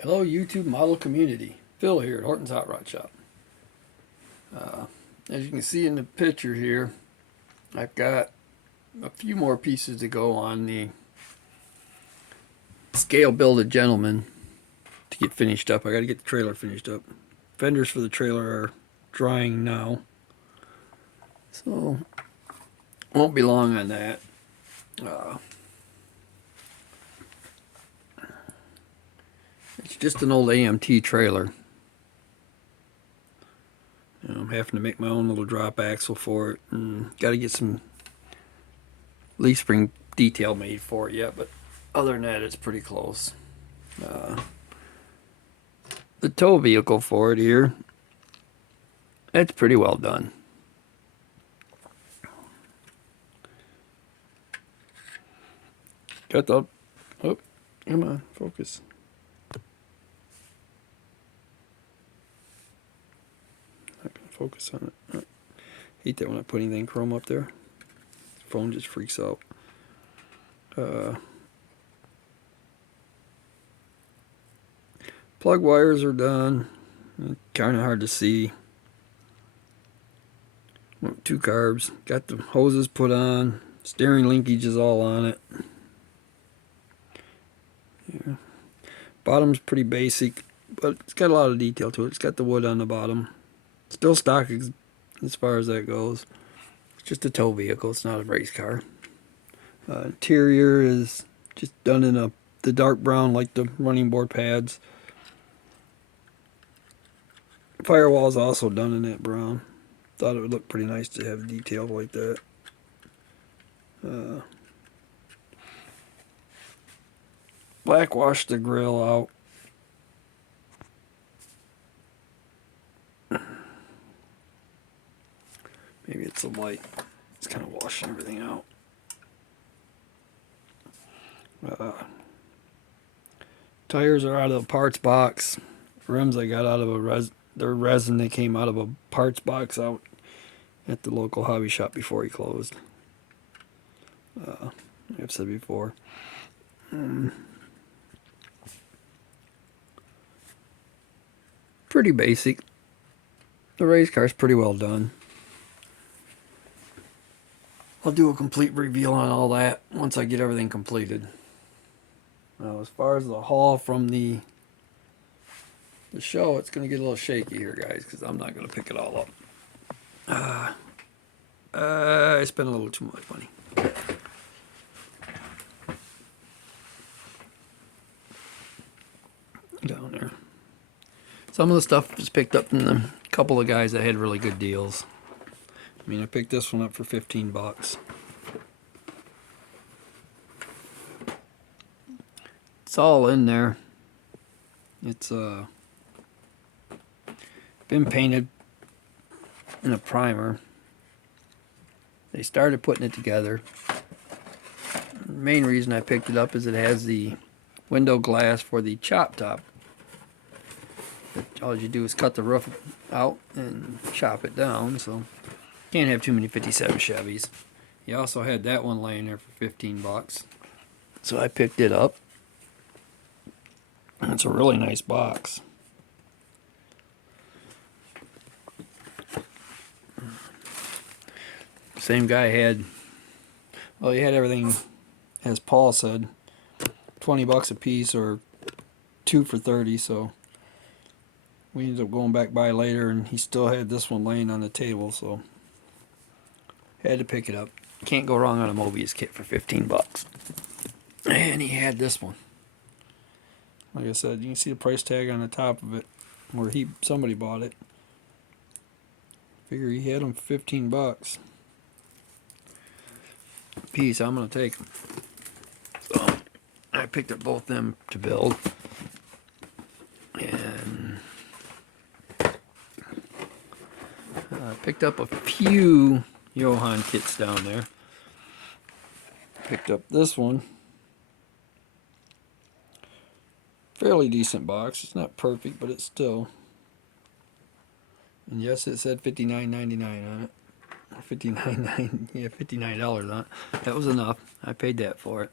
Hello YouTube model community. Phil here at Horton's Hot Rod Shop. As you can see in the picture here, I've got a few more pieces to go on the scale builded gentleman to get finished up. I got to get the trailer finished up. Fenders for the trailer are drying now, so won't be long on that. It's just an old A.A.M trailer. I'm having to make my own little drop axle for it, and got to get some leaf spring detail made for it yet, but other than that, it's pretty close. The tow vehicle for it here, it's pretty well done. Got the, oh, come on, focus. Not gonna focus on it. Oh, hate that when I put anything chrome up there. The phone just freaks out. Plug wires are done. Kind of hard to see. Two carbs. Got the hoses put on. Steering linkage is all on it. Yeah. Bottom's pretty basic, but it's got a lot of detail to it. It's got the wood on the bottom. Still stock as far as that goes. It's just a tow vehicle. It's not a race car. Interior is just done in the dark brown like the running board pads. Firewall is also done in that brown. Thought it would look pretty nice to have detail like that. Blackwash the grill out. Maybe it's the light. It's kind of washing everything out. Tires are out of the parts box. Rims I got out of their resin. They came out of a parts box out at the local hobby shop before he closed. I've said before. Pretty basic. The race car's pretty well done. I'll do a complete reveal on all that once I get everything completed. Now, as far as the haul from the show, it's going to get a little shaky here, guys, because I'm not going to pick it all up. I spent a little too much money. Down there. Some of the stuff was picked up from a couple of guys that had really good deals. I mean, I picked this one up for 15 bucks. It's all in there. It's been painted in a primer. They started putting it together. The main reason I picked it up is it has the window glass for the chop top. All you do is cut the roof out and chop it down, so can't have too many 57 Chevys. He also had that one laying there for 15 bucks. So I picked it up. It's a really nice box. Same guy had, well, he had everything, as Paul said, 20 bucks a piece or 2 for 30, so we ended up going back by later and he still had this one laying on the table, so had to pick it up. Can't go wrong on a Mobius kit for 15 bucks. And he had this one. Like I said, you can see the price tag on the top of it where somebody bought it. Figure he had them for 15 bucks. Piece, I'm going to take them. So I picked up both them to build. And I picked up a few Johann kits down there. Picked up this one. Fairly decent box. It's not perfect, but it's still. And yes, it said $59.99 on it. $59.99, yeah, $59 on it. That was enough. I paid that for it.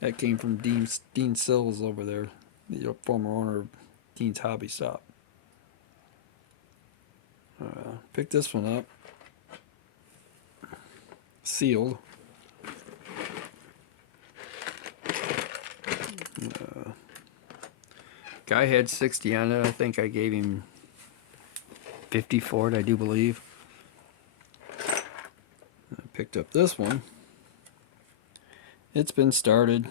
That came from Dean Sills over there, the former owner of Dean's Hobby Shop. Picked this one up. Sealed. Guy had 60 on it. I think I gave him 50 for it, I do believe. I picked up this one. It's been started.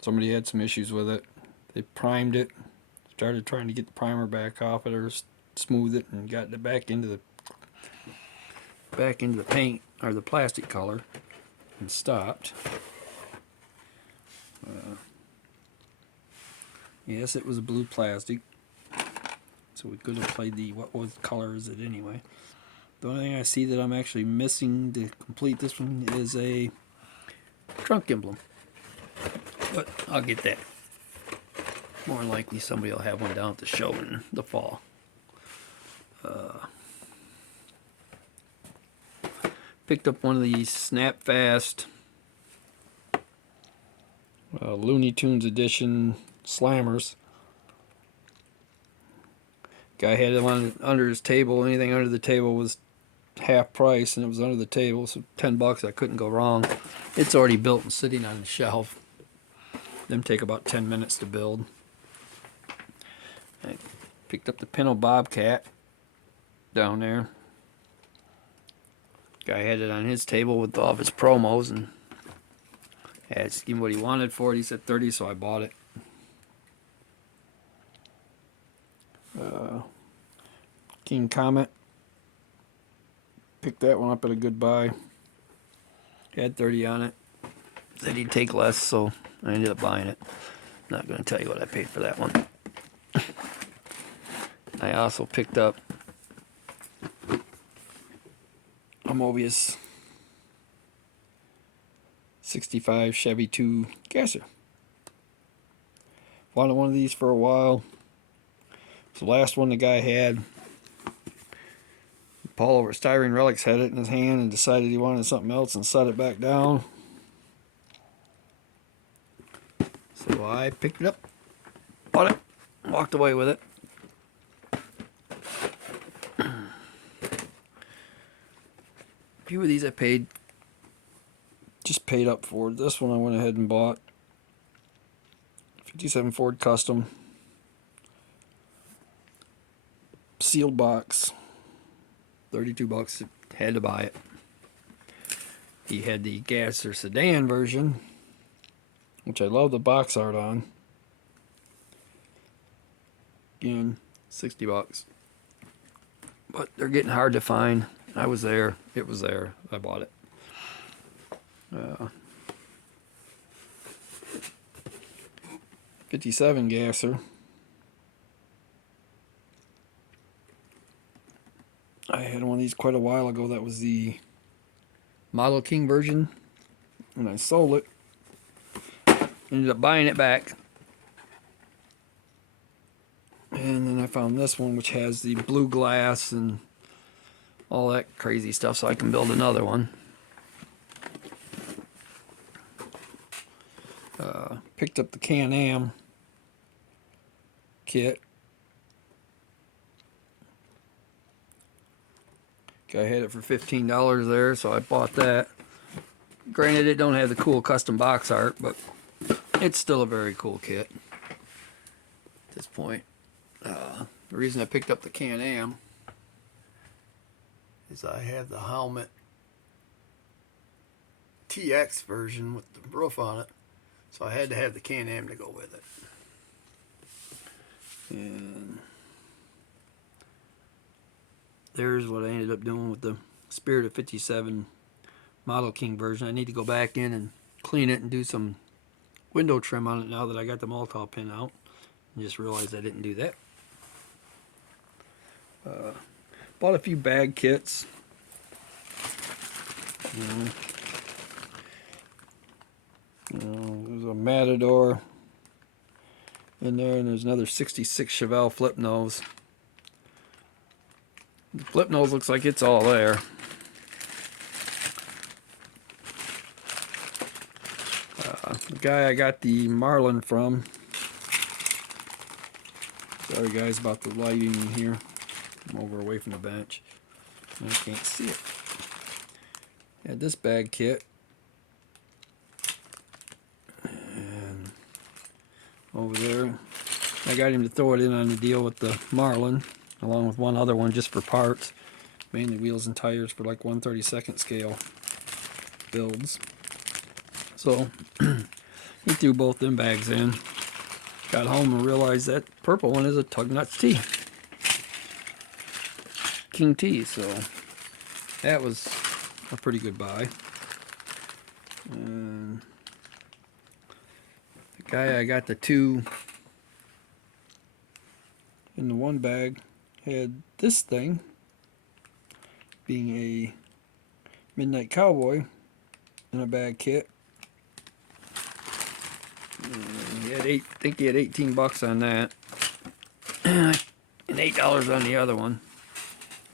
Somebody had some issues with it. They primed it. Started trying to get the primer back off it or smooth it, and got it back into the paint or the plastic color, and stopped. Yes, it was a blue plastic, so we could have played the what was color is it anyway. The only thing I see that I'm actually missing to complete this one is a trunk emblem, but I'll get that. More than likely somebody will have one down at the show in the fall. Picked up one of these Snap Fast Looney Tunes edition slammers. Guy had it on under his table. Anything under the table was half price, and it was under the table, so $10. I couldn't go wrong. It's already built and sitting on the shelf. Them take about 10 minutes to build. I picked up the Pinto Bobcat down there. Guy had it on his table with all of his promos, and I asked him what he wanted for it. He said 30, so I bought it. King Comet. Picked that one up at a good buy. Had 30 on it. Said he'd take less, so I ended up buying it. Not going to tell you what I paid for that one. I also picked up a Mobius 65 Chevy 2 gasser. Wanted one of these for a while. It's the last one the guy had. Paul over at Styrene Relics had it in his hand and decided he wanted something else and set it back down. So I picked it up, bought it, walked away with it. A few of these I just paid up for. This one I went ahead and bought. 57 Ford Custom. Sealed box. $32. Had to buy it. He had the Gasser sedan version, which I love the box art on. Again, $60. But they're getting hard to find. I was there. It was there. I bought it. 57 Gasser. I had one of these quite a while ago. That was the Model King version, and I sold it. Ended up buying it back. And then I found this one, which has the blue glass and all that crazy stuff, so I can build another one. Picked up the A.A.M kit. I had it for $15 there, so I bought that. Granted, it don't have the cool custom box art, but it's still a very cool kit at this point. The reason I picked up the A.A.M is I have the helmet TX version with the roof on it, so I had to have the A.A.M to go with it. And there's what I ended up doing with the Spirit of 57 Model King version. I need to go back in and clean it and do some window trim on it now that I got the multi pin out. I just realized I didn't do that. Bought a few bag kits. There's a Matador in there, and there's another 66 Chevelle flip nose. The flip nose looks like it's all there. The guy I got the Marlin from. Sorry guys about the lighting in here. I'm over away from the bench. I can't see it. Had this bag kit. And over there, I got him to throw it in on the deal with the Marlin, along with one other one just for parts. Mainly wheels and tires for like 1/32 scale builds. So he threw both them bags in. Got home and realized that purple one is a Tugnuts T. King T, so that was a pretty good buy. And the guy I got the two in the one bag had this thing, being a Midnight Cowboy in a bag kit. And he had I think he had 18 bucks on that, and $8 on the other one.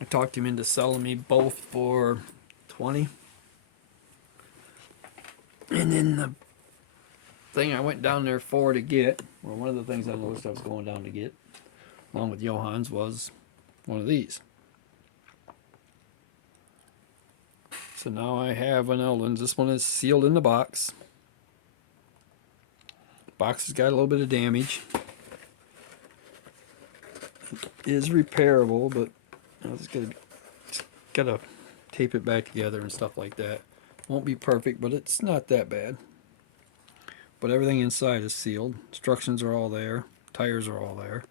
I talked him into selling me both for 20. And then the thing I went down there for to get, or one of the things on the list I was going down to get, along with Johan's, was one of these. So now I have an Eldon's. This one is sealed in the box. Box has got a little bit of damage. It is repairable, but I was gotta tape it back together and stuff like that. Won't be perfect, but it's not that bad. But everything inside is sealed. Instructions are all there. Tires are all there.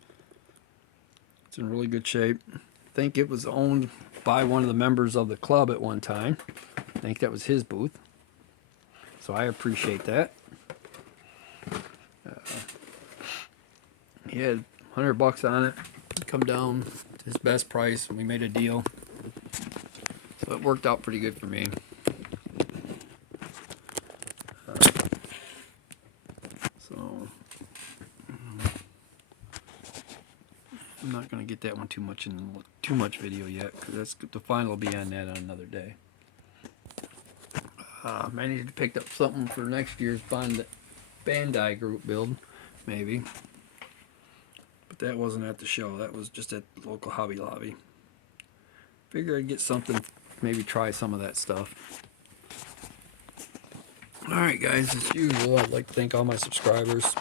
It's in really good shape. I think it was owned by one of the members of the club at one time. I think that was his booth. So I appreciate that. He had 100 bucks on it. Come down to his best price, and we made a deal. So it worked out pretty good for me. I'm not going to get that one too much video yet, because the final will be on that on another day. Managed to pick up something for next year's Bandai group build, maybe. But that wasn't at the show. That was just at the local Hobby Lobby. Figured I'd get something, maybe try some of that stuff. Alright guys, as usual, I'd like to thank all my subscribers.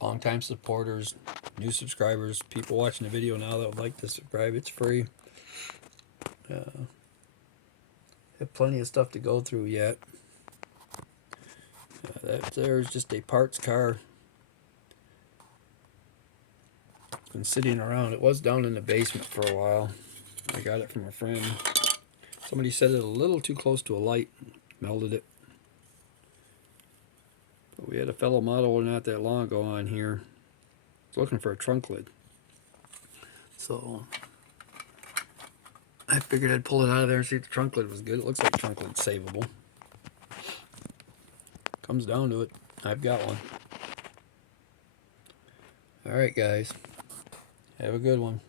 Long-time supporters, new subscribers, people watching the video now that would like to subscribe. It's free. Have plenty of stuff to go through yet. That there's just a parts car. It's been sitting around. It was down in the basement for a while. I got it from a friend. Somebody set it a little too close to a light, melted it. But we had a fellow model not that long ago on here. Was looking for a trunk lid. So I figured I'd pull it out of there and see if the trunk lid was good. It looks like the trunk lid's savable. Comes down to it, I've got one. Alright guys, have a good one.